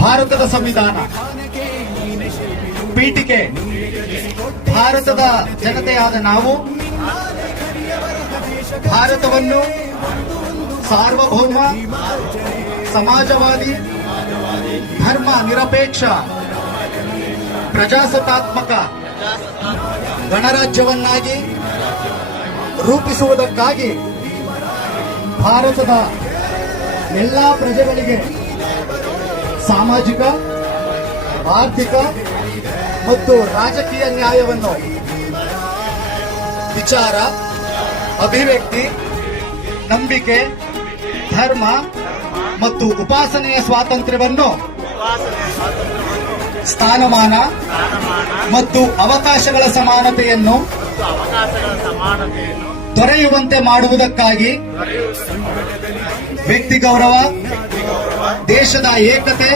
ಭಾರತದ ಸಂವಿಧಾನ. ಪೀಠಿಕೆ. ಭಾರತದ ಜನತೆಯಾದ ನಾವು ಭಾರತವನ್ನು ಸಾರ್ವಭೌಮ, ಸಮಾಜವಾದಿ, ಧರ್ಮ ನಿರಪೇಕ್ಷ, ಪ್ರಜಾಸತ್ತಾತ್ಮಕ ಗಣರಾಜ್ಯವನ್ನಾಗಿ ರೂಪಿಸುವುದಕ್ಕಾಗಿ ಭಾರತದ ಎಲ್ಲಾ ಪ್ರಜೆಗಳಿಗೆ ಸಾಮಾಜಿಕ, ಆರ್ಥಿಕ ಮತ್ತು ರಾಜಕೀಯ ನ್ಯಾಯವನ್ನು ವಿಚಾರ, ಅಭಿವ್ಯಕ್ತಿ, ನಂಬಿಕೆ, ಧರ್ಮ ಮತ್ತು ಉಪಾಸನೆಯ ಸ್ವಾತಂತ್ರ್ಯವನ್ನು ಸ್ಥಾನಮಾನ ಮತ್ತು ಅವಕಾಶಗಳ ಸಮಾನತೆಯನ್ನು ದೊರೆಯುವಂತೆ ಮಾಡುವುದಕ್ಕಾಗಿ ವ್ಯಕ್ತಿ ಗೌರವ ದೇಶದ ಏಕತೆ